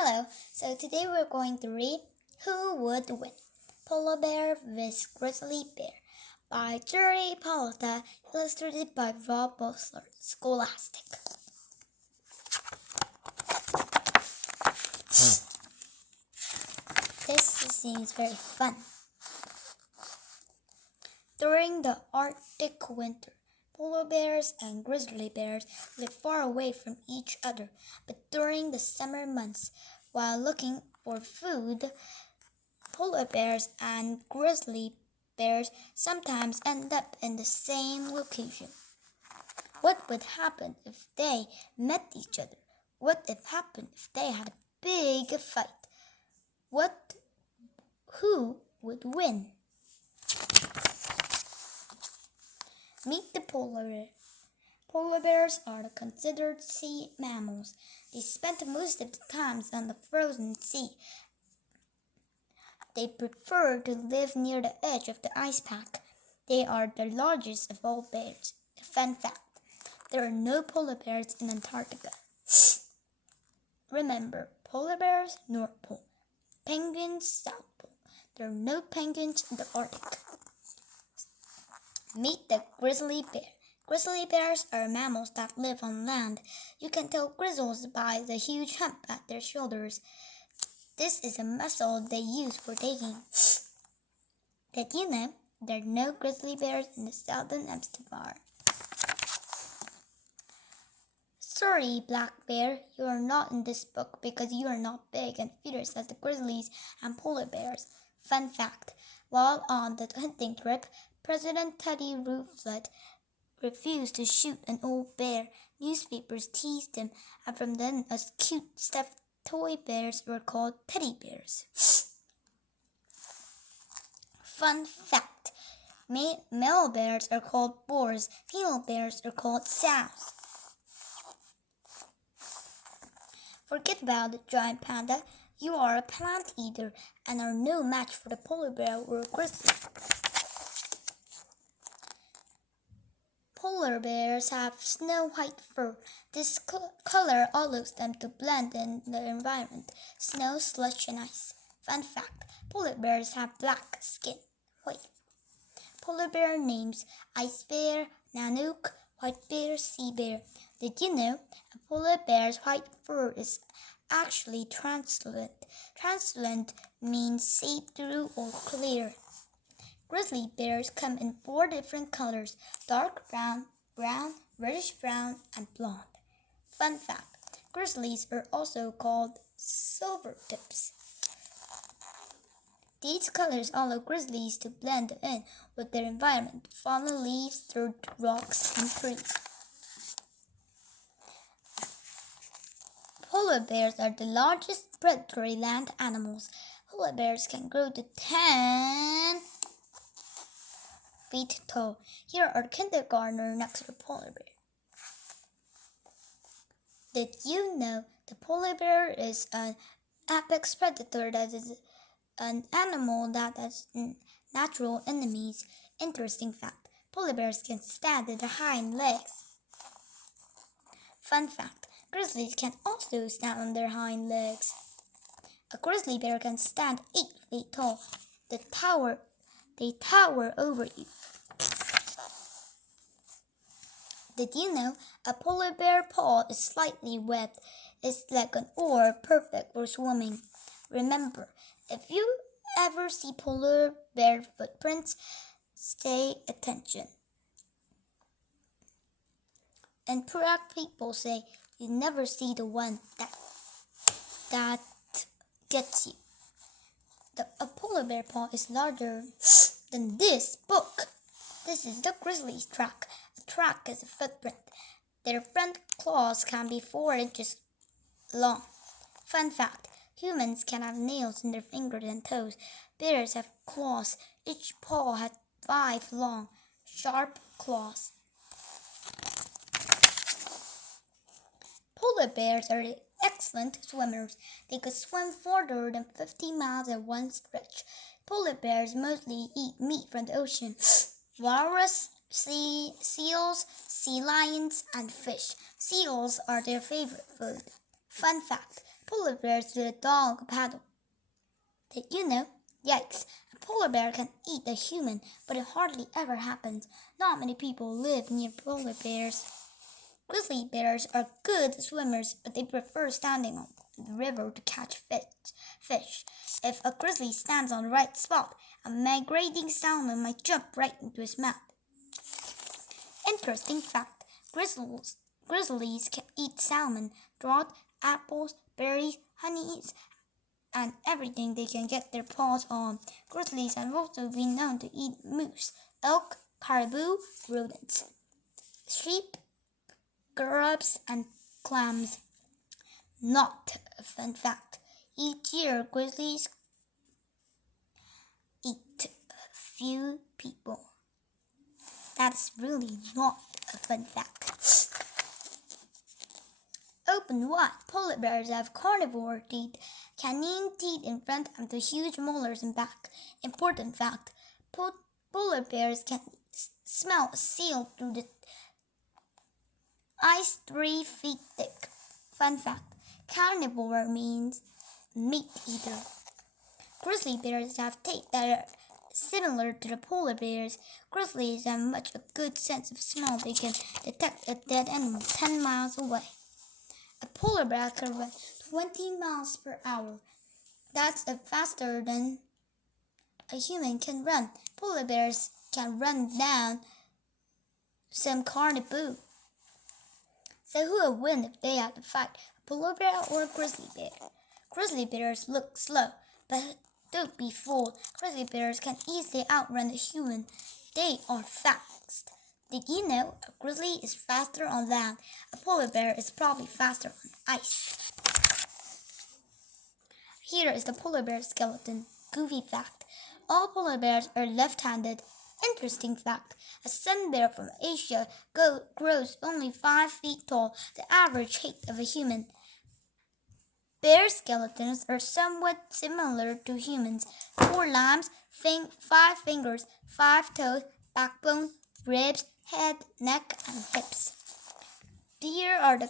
Hello, so today we're going to read Who Would Win? Polar Bear vs. Grizzly Bear by Jerry Palota, illustrated by Rob Bosler, Scholastic. This seems very fun. During the Arctic winter, polar bears and grizzly bears live far away from each other, but during the summer months, while looking for food, polar bears and grizzly bears sometimes end up in the same location. What would happen if they met each other? What if happened if they had a big fight? Who would win? Meet the polar bear. Polar bears are considered sea mammals. They spend most of the time on the frozen sea. They prefer to live near the edge of the ice pack. They are the largest of all bears. A fun fact, there are no polar bears in Antarctica. Remember, polar bears, North Pole. Penguins, South Pole. There are no penguins in the Arctic. Meet the grizzly bear. Grizzly bears are mammals that live on land. You can tell grizzlies by the huge hump at their shoulders. This is a muscle they use for digging. Did you know there are no grizzly bears in the southern hemisphere? Sorry, black bear, you are not in this book because you are not big and fierce as the grizzlies and polar bears. Fun fact, while on the hunting trip, President Teddy Roosevelt refused to shoot an old bear. Newspapers teased him, and from then on, cute stuffed toy bears were called teddy bears. Fun fact, male bears are called boars, female bears are called sows. Forget about the giant panda. You are a plant eater and are no match for the polar bear or grizzly. Polar bears have snow-white fur. This color allows them to blend in the environment, snow, slush, and ice. Fun fact, polar bears have black skin. Polar bear names: Ice Bear, Nanook, White Bear, Sea Bear. Did you know a polar bear's white fur is actually translucent? Translucent means see-through or clear. Grizzly bears come in 4 different colors: dark brown, brown, reddish brown, and blonde. Fun fact, grizzlies are also called silvertips. These colors allow grizzlies to blend in with their environment, fallen leaves, dirt, rocks, and trees. Polar bears are the largest predatory land animals. Polar bears can grow to 10 feet tall. Here are kindergartners next to the polar bear. Did you know the polar bear is an apex predator, that is an animal that has natural enemies? Interesting fact, polar bears can stand on their hind legs. Fun fact, grizzlies can also stand on their hind legs. A grizzly bear can stand 8 feet tall. They tower over you. Did you know a polar bear paw is slightly webbed? It's like an oar, perfect for swimming. Remember, if you ever see polar bear footprints, pay attention. And proud people say you never see the one that gets you. A polar bear paw is larger than this book. This is the grizzly's track. A track is a footprint. Their front claws can be 4 inches long. Fun fact, humans can have nails in their fingers and toes. Bears have claws. Each paw has 5 long, sharp claws. Polar bears are excellent swimmers. They could swim farther than 50 miles at one stretch. Polar bears mostly eat meat from the ocean: walrus, seals, sea lions, and fish. Seals are their favorite food. Fun fact, Polar bears with a dog paddle. Did you know? Yikes! A polar bear can eat a human, but it hardly ever happens. Not many people live near polar bears. Grizzly bears are good swimmers, but they prefer standing on the river to catch fish. If a grizzly stands on the right spot, a migrating salmon might jump right into his mouth. Interesting fact, grizzlies can eat salmon, trout, apples, berries, honeys, and everything they can get their paws on. Grizzlies have also been known to eat moose, elk, caribou, rodents, sheep, grubs, and clams. Not a fun fact. Each year, grizzlies eat a few people. That's really not a fun fact. Open wide, polar bears have carnivore teeth, canine teeth in front and the huge molars in back. Important fact, polar bears can smell a seal through the ice 3 feet thick. Fun fact, carnivore means meat eater. Grizzly bears have teeth that are similar to the polar bears. Grizzlies have much a good sense of smell. They can detect a dead animal 10 miles away. A polar bear can run 20 miles per hour. That's faster than a human can run. Polar bears can run down some caribou. So who will win if they have to fight, a polar bear or a grizzly bear? Grizzly bears look slow, but don't be fooled. Grizzly bears can easily outrun a human. They are fast. Did you know a grizzly is faster on land? A polar bear is probably faster on ice. Here is the polar bear skeleton. Goofy fact. All polar bears are left-handed. Interesting fact. A sun bear from Asia grows only 5 feet tall, the average height of a human. Bear skeletons are somewhat similar to humans. 4 limbs, 5 fingers, 5 toes, backbone, ribs, head, neck, and hips. Here are the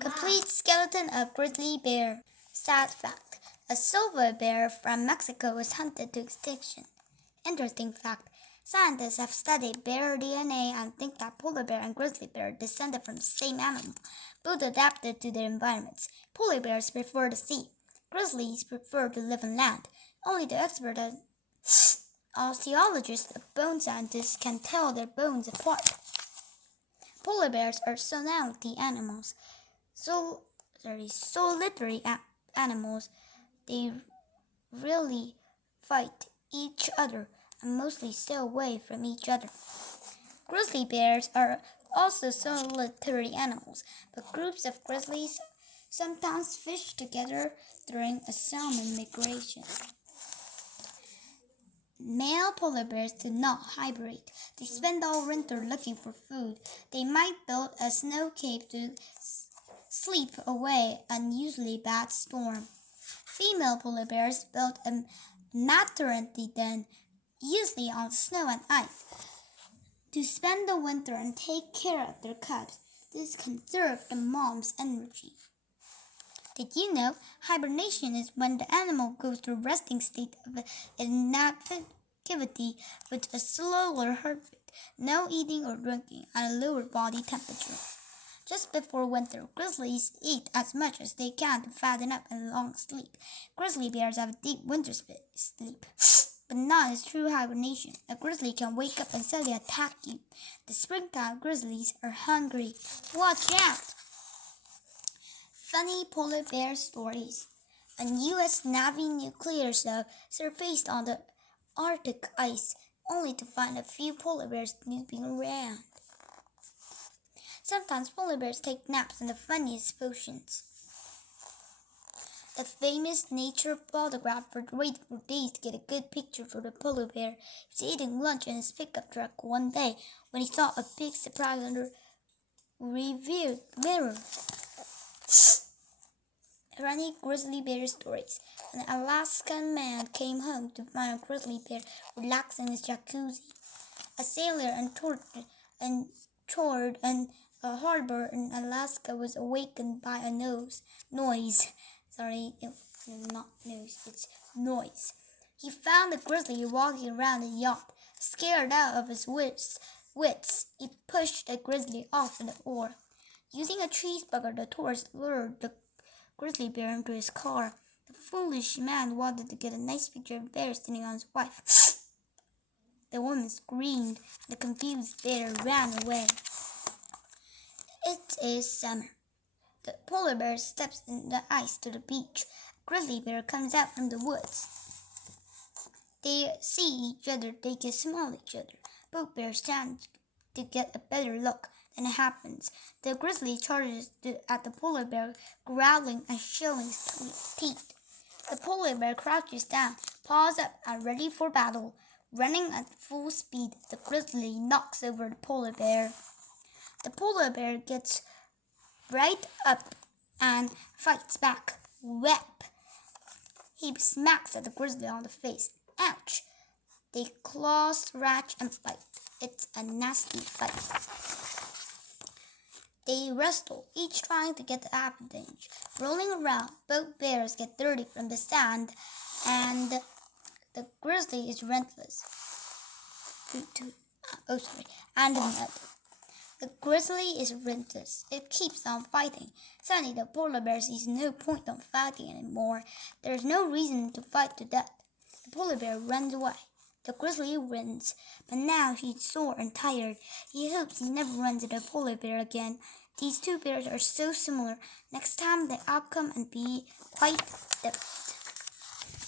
complete skeleton of grizzly bear. Sad fact. A silver bear from Mexico was hunted to extinction. Interesting fact. Scientists have studied bear DNA and think that polar bear and grizzly bear descended from the same animal, both adapted to their environments. Polar bears prefer the sea. Grizzlies prefer to live on land. Only the expert osteologists and bone scientists can tell their bones apart. Polar bears are solitary animals. Solitary animals. They really fight each other and mostly stay away from each other. Grizzly bears are also solitary animals, but groups of grizzlies sometimes fish together during a salmon migration. Male polar bears do not hibernate. They spend all winter looking for food. They might build a snow cave to sleep away an unusually bad storm. Female polar bears build a maternity den, usually on snow and ice, to spend the winter and take care of their cubs. This conserves the mom's energy. Did you know hibernation is when the animal goes to a resting state of inactivity with a slower heartbeat, no eating or drinking, and a lower body temperature? Just before winter, grizzlies eat as much as they can to fatten up and long sleep. Grizzly bears have a deep winter sleep, but not as true hibernation. A grizzly can wake up and suddenly attack you. The springtime grizzlies are hungry. Watch out! Funny polar bear stories. A U.S. Navy nuclear sub surfaced on the Arctic ice, only to find a few polar bears snooping around. Sometimes polar bears take naps in the funniest positions. A famous nature photographer waited for days to get a good picture for the polar bear. He was eating lunch in his pickup truck one day when he saw a big surprise under rear mirror. Funny grizzly bear stories. An Alaskan man came home to find a grizzly bear relaxing in his jacuzzi. A sailor and a harbor in Alaska was awakened by a noise. Sorry, it's not news, it's noise. He found the grizzly walking around the yard, scared out of his wits. He pushed the grizzly off in the oar. Using a cheeseburger, the torch lured the grizzly bear into his car. The foolish man wanted to get a nice picture of the bear standing on his wife. The woman screamed, and the confused bear ran away. It is summer. The polar bear steps in the ice to the beach. A grizzly bear comes out from the woods. They see each other, they can smell each other. Both bears stand to get a better look. Then it happens. The grizzly charges at the polar bear, growling and showing his teeth. The polar bear crouches down, paws up and ready for battle. Running at full speed, the grizzly knocks over the polar bear. The polar bear gets right up and fights back. Whap! He smacks at the grizzly on the face. Ouch! They claw, scratch, and bite. It's a nasty fight. They wrestle, each trying to get the advantage. Rolling around, both bears get dirty from the sand, and the grizzly is relentless. And the mud. The grizzly is relentless. It keeps on fighting. Suddenly, the polar bear sees no point in fighting anymore. There is no reason to fight to death. The polar bear runs away. The grizzly wins, but now he's sore and tired. He hopes he never runs into a polar bear again. These two bears are so similar. Next time, the outcome and be quite different.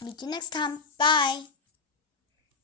Meet you next time. Bye.